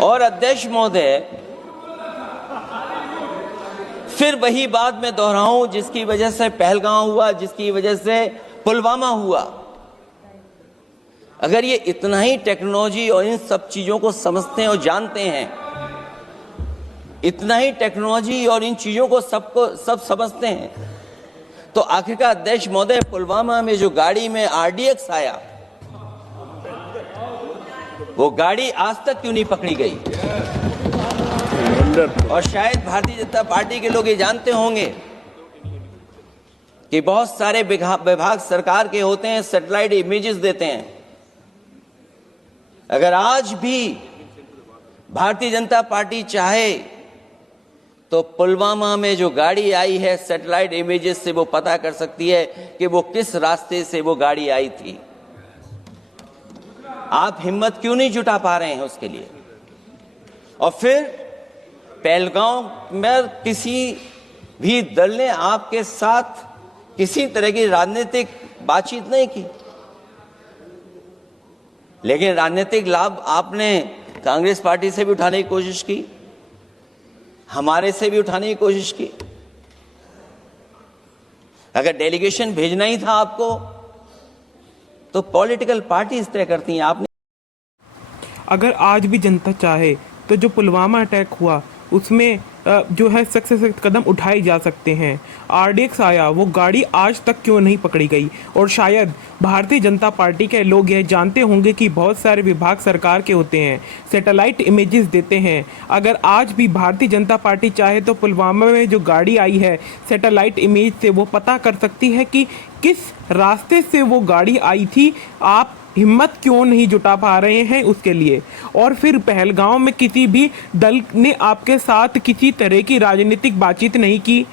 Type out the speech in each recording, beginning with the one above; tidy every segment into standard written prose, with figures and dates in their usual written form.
और अध्यक्ष महोदय, फिर वही बात मैं दोहराऊं जिसकी वजह से पहलगांव हुआ, जिसकी वजह से पुलवामा हुआ। अगर ये इतना ही टेक्नोलॉजी और इन सब चीजों को समझते हैं और जानते हैं, इतना ही टेक्नोलॉजी और इन चीजों को सब समझते हैं, तो आखिरकार अध्यक्ष महोदय, पुलवामा में जो गाड़ी में RDX आया, वो गाड़ी आज तक क्यों नहीं पकड़ी गई? और शायद भारतीय जनता पार्टी के लोग ये जानते होंगे कि बहुत सारे विभाग सरकार के होते हैं, सैटेलाइट इमेजेस देते हैं। अगर आज भी भारतीय जनता पार्टी चाहे तो पुलवामा में जो गाड़ी आई है, सैटेलाइट इमेजेस से वो पता कर सकती है कि वो किस रास्ते से वो गाड़ी आई थी। आप हिम्मत क्यों नहीं जुटा पा रहे हैं उसके लिए? और फिर पहलगांव में किसी भी दल ने आपके साथ किसी तरह की राजनीतिक बातचीत नहीं की, लेकिन राजनीतिक लाभ आपने कांग्रेस पार्टी से भी उठाने की कोशिश की, हमारे से भी उठाने की कोशिश की। अगर डेलीगेशन भेजना ही था आपको तो पॉलिटिकल पार्टीज तय करती हैं। आपने अगर आज भी जनता चाहे तो जो पुलवामा अटैक हुआ उसमें जो है सख्त से सख्त कदम उठाए जा सकते हैं। RDX आया, वो गाड़ी आज तक क्यों नहीं पकड़ी गई? और शायद भारतीय जनता पार्टी के लोग यह जानते होंगे कि बहुत सारे विभाग सरकार के होते हैं, सैटेलाइट इमेजेस देते हैं। अगर आज भी भारतीय जनता पार्टी चाहे तो पुलवामा में जो गाड़ी आई है, सैटेलाइट इमेज से वो पता कर सकती है कि किस रास्ते से वो गाड़ी आई थी। आप हिम्मत क्यों नहीं जुटा पा रहे हैं उसके लिए? और फिर पहलगांव में किसी भी दल ने आपके साथ किसी तरह की राजनीतिक बातचीत नहीं की,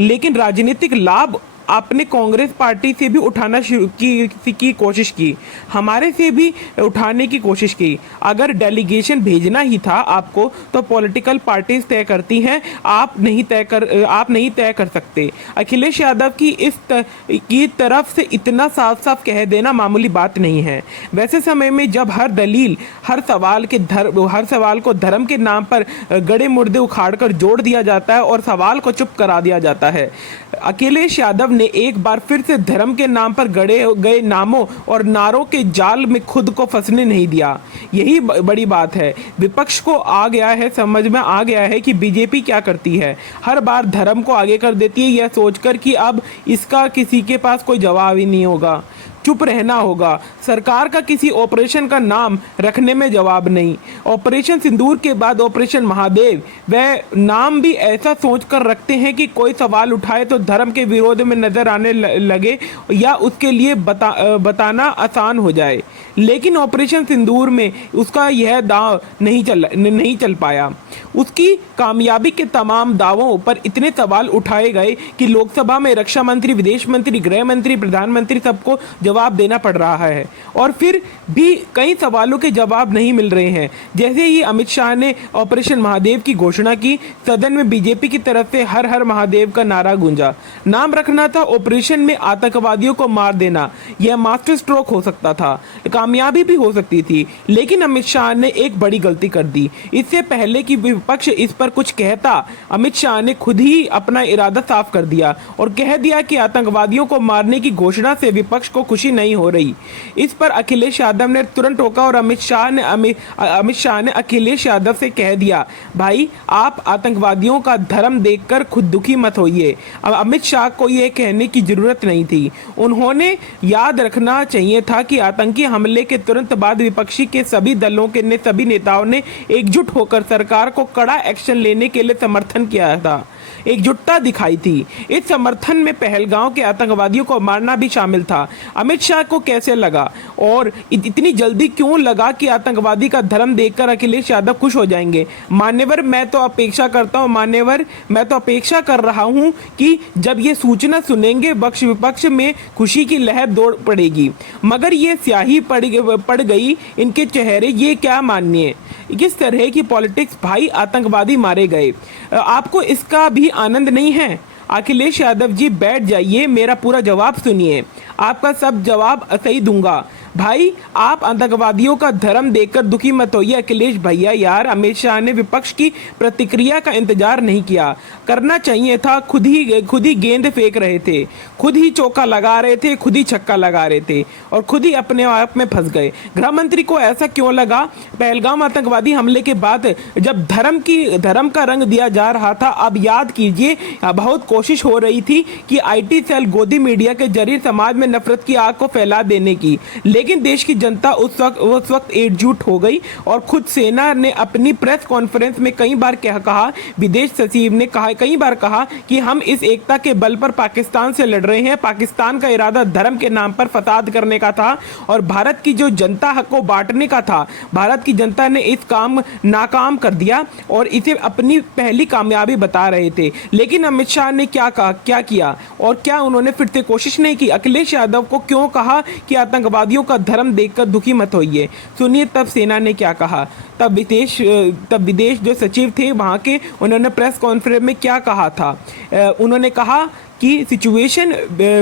लेकिन राजनीतिक लाभ आपने कांग्रेस पार्टी से भी उठाना शुरू की कोशिश की, हमारे से भी उठाने की कोशिश की। अगर डेलीगेशन भेजना ही था आपको तो पॉलिटिकल पार्टीज तय करती हैं, आप नहीं तय कर सकते। अखिलेश यादव की तरफ से इतना साफ साफ कह देना मामूली बात नहीं है। वैसे समय में जब हर दलील, हर सवाल को धर्म के नाम पर गड़े मुर्दे उखाड़ कर जोड़ दिया जाता है और सवाल को चुप करा दिया जाता है। अखिलेश यादव ने एक बार फिर से धर्म के नाम पर गड़े गए नामों और नारों के जाल में खुद को फंसने नहीं दिया। यही बड़ी बात है। विपक्ष को समझ में आ गया है कि बीजेपी क्या करती है। हर बार धर्म को आगे कर देती है, यह सोचकर कि अब इसका किसी के पास कोई जवाब ही नहीं होगा, चुप रहना होगा। सरकार का किसी ऑपरेशन का नाम रखने में जवाब नहीं। ऑपरेशन सिंदूर के बाद ऑपरेशन महादेव, वह नाम भी ऐसा सोचकर रखते हैं कि कोई सवाल उठाए तो धर्म के विरोध में नजर आने लगे या उसके लिए बताना आसान हो जाए। लेकिन ऑपरेशन सिंदूर में उसका यह दांव नहीं चल पाया। उसकी कामयाबी के तमाम दावों पर इतने सवाल उठाए गए कि लोकसभा में रक्षा मंत्री, विदेश मंत्री, गृह मंत्री, प्रधानमंत्री सबको जवाब देना पड़ रहा है। और फिर भी कई सवालों के जवाब नहीं मिल रहे हैं। जैसे ही अमित शाह ने ऑपरेशन महादेव की घोषणा की, सदन में बीजेपी की तरफ से हर हर महादेव का नारा गूंजा। नाम रखना था ऑपरेशन में आतंकवादियों को मार देना। यह मास्टर स्ट्रोक हो सकता था, कामयाबी भी हो सकती थी, लेकिन अमित शाह ने एक बड़ी गलती कर दी। इससे पहले कि विपक्ष इस पर कुछ कहता, अमित शाह ने खुद ही अपना इरादा साफ कर दिया और कह दिया कि आतंकवादियों को मारने की घोषणा से विपक्ष को खुशी नहीं हो रही। इस पर अखिलेश यादव ने तुरंत टोका और अमित शाह ने अखिलेश यादव से कह दिया, भाई आप आतंकवादियों का धर्म देखकर खुद दुखी मत होइए। अब अमित शाह को यह कहने की जरूरत नहीं थी। उन्होंने याद रखना चाहिए था कि आतंकी हमले के तुरंत बाद विपक्षी के सभी दलों के सभी नेताओं ने एकजुट होकर सरकार को कड़ा एक्शन लेने के लिए समर्थन किया था, एकजुटता दिखाई थी। इस समर्थन में पहलगांव के आतंकवादियों को मारना भी शामिल था। अमित शाह को कैसे लगा और इतनी जल्दी क्यों लगा कि आतंकवादी का धर्म देखकर अखिलेश यादव खुश हो जाएंगे? मान्यवर, मैं तो अपेक्षा कर रहा हूं कि जब ये सूचना सुनेंगे विपक्ष में खुशी की लहर दौड़ पड़ेगी, मगर ये स्याही पड़ गई इनके चेहरे। ये क्या मानिए, किस तरह की पॉलिटिक्स? भाई आतंकवादी मारे गए, आपको इसका भी आनंद नहीं है? अखिलेश यादव जी बैठ जाइए, मेरा पूरा जवाब सुनिए, आपका सब जवाब सही दूंगा। भाई आप आतंकवादियों का धर्म देखकर दुखी मत होइए अखिलेश भैया यार। अमित शाह ने विपक्ष की प्रतिक्रिया का इंतजार नहीं किया, करना चाहिए था। खुद ही गेंद फेंक रहे थे, खुद ही चौका लगा रहे थे, खुद ही छक्का लगा रहे थे और खुद ही अपने आप में फंस गए। गृह मंत्री को ऐसा क्यों लगा? पहलगाम आतंकवादी हमले के बाद जब धर्म का रंग दिया जा रहा था, अब याद कीजिए बहुत कोशिश हो रही थी कि आईटी सेल गोदी मीडिया के जरिए समाज में नफरत की आग को फैला देने की, लेकिन देश की जनता उस वक्त एकजुट हो गई और खुद सेना ने अपनी प्रेस कॉन्फ्रेंस में कई बार कहा, विदेश सचिव ने कई बार कहा कि हम इस एकता के बल पर पाकिस्तान से लड़ रहे हैं। पाकिस्तान का इरादा धर्म के नाम पर फसाद करने का था और भारत की जो जनता हक को बांटने का था। भारत की जनता ने इस काम नाकाम कर दिया और इसे अपनी पहली कामयाबी बता रहे थे। लेकिन अमित शाह ने क्या किया और क्या उन्होंने फिर से कोशिश नहीं की? अखिलेश यादव को क्यों कहा कि आतंकवादियों का धर्म देखकर दुखी मत होइए? सुनिए तब सेना ने क्या कहा। तब विदेश जो सचिव थे वहाँ के, उन्होंने प्रेस कॉन्फ्रेंस में क्या कहा था? उन्होंने कहा कि सिचुएशन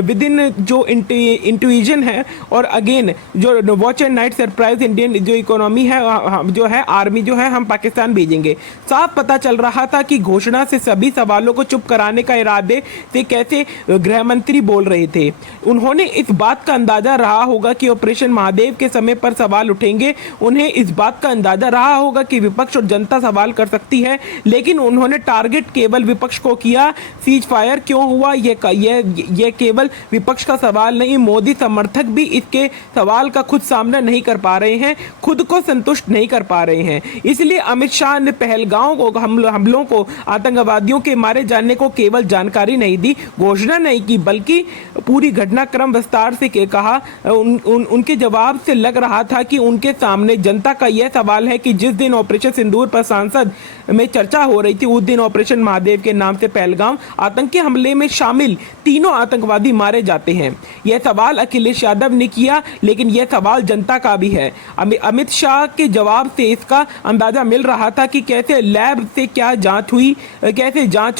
विद इन जो इंट्यूजन है और अगेन जो watch and night surprise Indian जो इकोनॉमी है, जो है आर्मी जो है, हम पाकिस्तान भेजेंगे। साफ पता चल रहा था कि घोषणा से सभी सवालों को चुप कराने का इरादे से कैसे गृह मंत्री बोल रहे थे। उन्होंने इस बात का अंदाजा रहा होगा कि ऑपरेशन महादेव के समय पर सवाल उठेंगे। उन्हें इस बात का अंदाजा रहा होगा कि विपक्ष और जनता सवाल कर सकती है, लेकिन उन्होंने टारगेट केवल विपक्ष को किया। सीज फायर क्यों हुआ ये केवल विपक्ष का सवाल नहीं, मोदी समर्थक भी इसके सवाल का खुद सामना नहीं कर पा रहे हैं, खुद को संतुष्ट नहीं कर पा रहे हैं। इसलिए अमित शाह ने पहलगाम को हमलों को आतंकवादियों के मारे जाने को केवल जानकारी नहीं दी, घोषणा नहीं की, बल्कि पूरी घटनाक्रम विस्तार से कहा। उनके जवाब से लग रहा था कि उनके सामने जनता का यह सवाल है कि जिस दिन ऑपरेशन सिंदूर पर संसद में चर्चा हो रही थी, उस दिन ऑपरेशन महादेव के नाम से पहलगाम आतंकी हमले में शामिल तीनों आतंकवादी मारे जाते हैं। यह सवाल अखिलेश यादव ने किया, लेकिन यह सवाल जनता का भी है। अमित शाह के जवाब से इसका अंदाजा मिल रहा था कि कैसे लैब से क्या जांच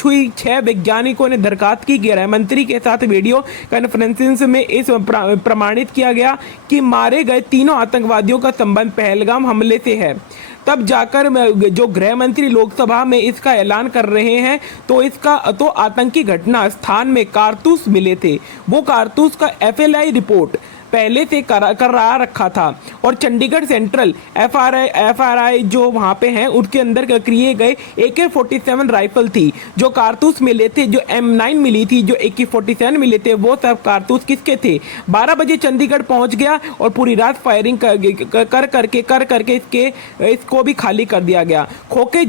हुई। 6 वैज्ञानिकों ने दरखास्त की। गृह मंत्री के साथ वीडियो कॉन्फ्रेंसिंग में इस प्रमाणित किया गया कि मारे गए तीनों आतंकवादियों का संबंध पहलगाम हमले से है। तब जाकर जो गृह मंत्री लोकसभा में इसका ऐलान कर रहे हैं, तो आतंकी घटना स्थान में कारतूस मिले थे। वो कारतूस का एफएलआई रिपोर्ट पहले से करा रखा था और चंडीगढ़ सेंट्रल एफआरआई जो वहाँ पे हैं, उसके अंदर किए गए AK-47 राइफल थी। जो कारतूस मिले थे, जो M9 मिली थी, जो AK-47 मिले थे, वो सब कारतूस किसके थे? 12 बजे चंडीगढ़ पहुँच गया और पूरी रात फायरिंग कर करके इसको भी खाली कर दिया गया। खोखे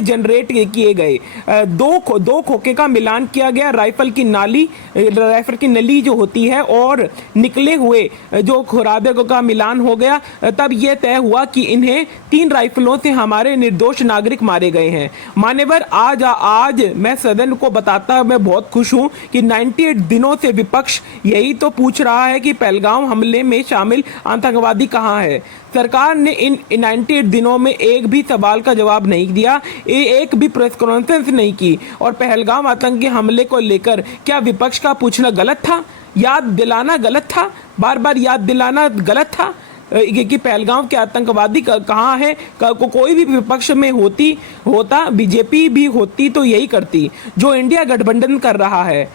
जनरेट किए गए। दो खोखे का मिलान किया गया राइफल की नली जो होती है और निकले हुए जो खुरादे का मिलान हो गया। तब यह तय हुआ कि इन्हें 3 राइफलों से हमारे निर्दोष नागरिक मारे गए हैं। मान्यवर, आज मैं सदन को बताता मैं बहुत खुश हूं कि 98 दिनों से विपक्ष यही तो पूछ रहा है कि पहलगाम हमले में शामिल आतंकवादी कहां है। सरकार ने इन 98 दिनों में एक भी सवाल का जवाब नहीं दिया, एक भी प्रेस कॉन्फ्रेंस नहीं की। और पहलगाम आतंकी हमले को लेकर क्या विपक्ष का पूछना गलत था? याद दिलाना गलत था? बार बार याद दिलाना गलत था कि पहलगाम के आतंकवादी कहाँ है? कोई भी विपक्ष में होता, बीजेपी भी होती तो यही करती जो इंडिया गठबंधन कर रहा है।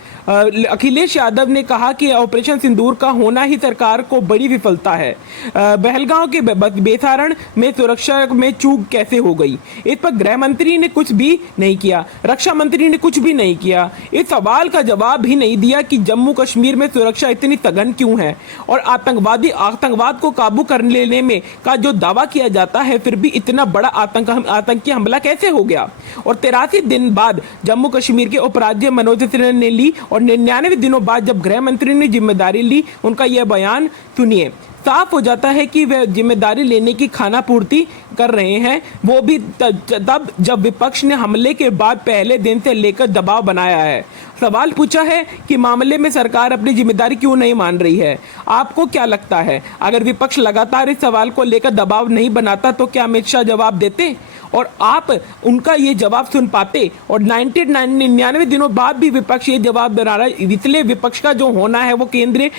अखिलेश यादव ने कहा कि ऑपरेशन सिंदूर का होना ही सरकार को बड़ी विफलता है। पहलगाम के बेसारण में सुरक्षा में चूक कैसे हो गई, इस पर गृह मंत्री ने कुछ भी नहीं किया, रक्षा मंत्री ने कुछ भी नहीं किया। इस सवाल का जवाब भी नहीं दिया कि जम्मू कश्मीर में सुरक्षा इतनी सघन क्यों है और आतंकवाद को काबू कर लेने में का जो दावा किया जाता है, फिर भी इतना बड़ा आतंकी हमला कैसे हो गया। और 83 दिन बाद जम्मू कश्मीर के उपराज्य मनोज सिन्हा ने ली और 99 दिनों बाद जब गृह मंत्री ने जिम्मेदारी ली, उनका यह बयान सुनिए। साफ हो जाता है कि वे जिम्मेदारी लेने की खाना पूर्ति कर रहे हैं, वो भी तब जब विपक्ष ने हमले के बाद पहले दिन से लेकर दबाव बनाया है। सवाल पूछा है कि मामले में सरकार अपनी जिम्मेदारी क्यों नहीं मान रही है। आपको क्या लगता है, अगर विपक्ष लगातार इस सवाल को लेकर दबाव नहीं बनाता तो क्या अमित शाह जवाब देते? और आप उनका ये जवाब सुन पाते, और 99 दिनों बाद भी विपक्ष ये जवाब दे रहा है। इसलिए विपक्ष का जो होना है वो केंद्रीय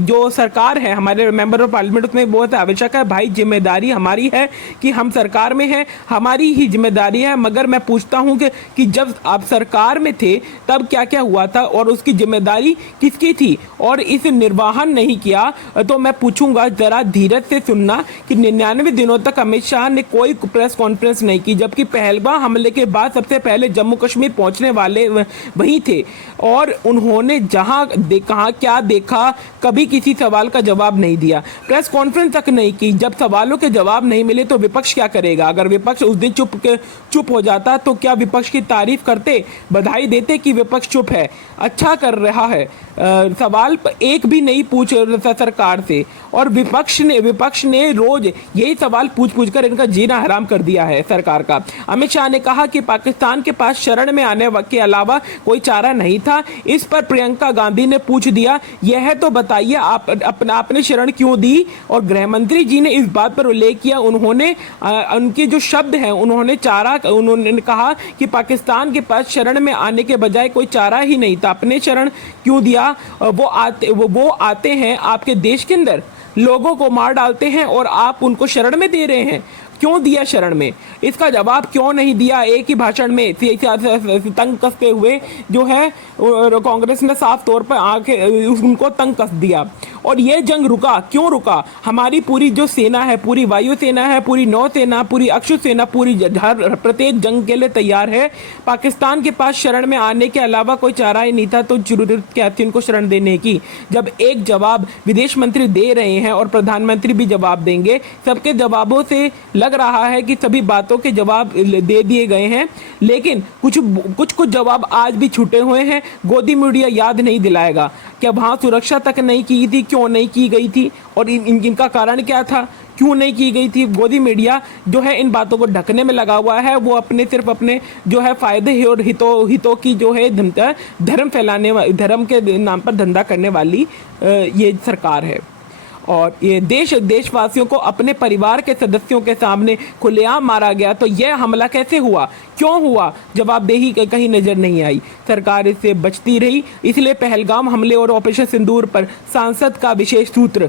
जो सरकार है, हमारे मेंबर ऑफ पार्लियामेंट, उसमें बहुत आवश्यक है। भाई जिम्मेदारी हमारी है कि हम सरकार में हैं, हमारी ही जिम्मेदारी है। मगर मैं पूछता हूं कि जब आप सरकार में थे तब क्या क्या हुआ था और उसकी जिम्मेदारी किसकी थी, और इस निर्वाहन नहीं किया तो मैं पूछूंगा जरा धीरज से सुनना कि 99 दिनों तक अमित शाह ने कोई प्रेस कॉन्फ्रेंस नहीं की, जबकि पहलगाम हमले के बाद सबसे पहले जम्मू कश्मीर पहुंचने वाले वही थे, और उन्होंने जहां कहा क्या देखा, कभी किसी सवाल का जवाब नहीं दिया, प्रेस कॉन्फ्रेंस तक नहीं की। जब सवालों के जवाब नहीं मिले तो विपक्ष क्या करेगा? अगर विपक्ष उस दिन चुप हो जाता तो क्या विपक्ष की तारीफ करते, बधाई देते कि विपक्ष चुप है, अच्छा कर रहा है, सवाल एक भी नहीं पूछ सरकार से, और विपक्ष ने रोज यही सवाल पूछ कर इनका जीना हराम कर दिया है सरकार का। अमित शाह ने कहा कि पाकिस्तान के पास शरण में आने के अलावा कोई चारा नहीं था। इस पर प्रियंका गांधी ने पूछ दिया, यह तो बताइए आपने शरण क्यों दी? और गृह मंत्री जी ने इस बात पर उल्लेख किया, उनके जो शब्द हैं, उन्होंने कहा कि पाकिस्तान के पास शरण में आने के बजाय कोई चारा ही नहीं था, अपने शरण क्यों दिया? वो आते हैं आपके देश के अंदर, लोगों को मार डालते हैं और आप उनको शरण में दे रहे हैं, क्यों दिया शरण में? इसका जवाब क्यों नहीं दिया? एक ही भाषण में तंग कसते हुए जो है कांग्रेस ने साफ तौर पर आके उनको तंग कस दिया। और यह जंग रुका क्यों रुका? हमारी पूरी जो सेना है, पूरी वायुसेना है, पूरी नौसेना, पूरी अक्षु सेना, पूरी प्रत्येक जंग के लिए तैयार है। पाकिस्तान के पास शरण में आने के अलावा कोई चारा ही नहीं था, तो जरूरत क्या थी उनको शरण देने की? जब एक जवाब विदेश मंत्री दे रहे हैं और प्रधानमंत्री भी जवाब देंगे, सबके जवाबों से लग रहा है कि सभी बातों के जवाब दे दिए गए हैं, लेकिन कुछ जवाब आज भी छूटे हुए हैं। गोदी मीडिया याद नहीं दिलाएगा क्या वहां सुरक्षा तक नहीं की थी, क्यों नहीं की गई थी, और इनका कारण क्या था, क्यों नहीं की गई थी? गोदी मीडिया जो है इन बातों को ढकने में लगा हुआ है। वो सिर्फ अपने जो है फायदे और हितों की जो है धर्म के नाम पर धंधा करने वाली ये सरकार है। और ये देशवासियों को अपने परिवार के सदस्यों के सामने खुलेआम मारा गया, तो यह हमला कैसे हुआ, क्यों हुआ? जवाबदेही कहीं नजर नहीं आई, सरकार इससे बचती रही। इसलिए पहलगाम हमले और ऑपरेशन सिंदूर पर सांसद का विशेष सूत्र,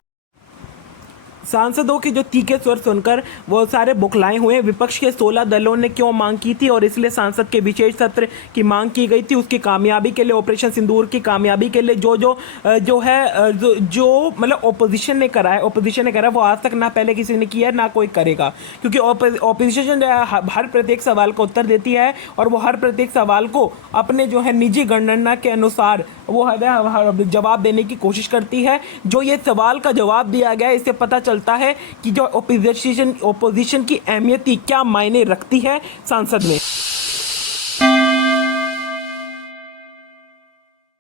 सांसदों के जो तीखे स्वर सुनकर वो सारे बुखलाए हुए। विपक्ष के 16 दलों ने क्यों मांग की थी और इसलिए सांसद के विशेष सत्र की मांग की गई थी। उसकी कामयाबी के लिए, ऑपरेशन सिंदूर की कामयाबी के लिए जो मतलब ऑपोजिशन ने करा है वो आज तक ना पहले किसी ने किया ना कोई करेगा, क्योंकि ऑपोजिशन हर प्रत्येक सवाल का उत्तर देती है और वो हर प्रत्येक सवाल को अपने जो है निजी गणना के अनुसार वो जवाब देने की कोशिश करती है। जो ये सवाल का जवाब दिया गया, इससे पता चलता है कि जो ऑपोजिशन की अहमियत क्या मायने रखती है संसद में।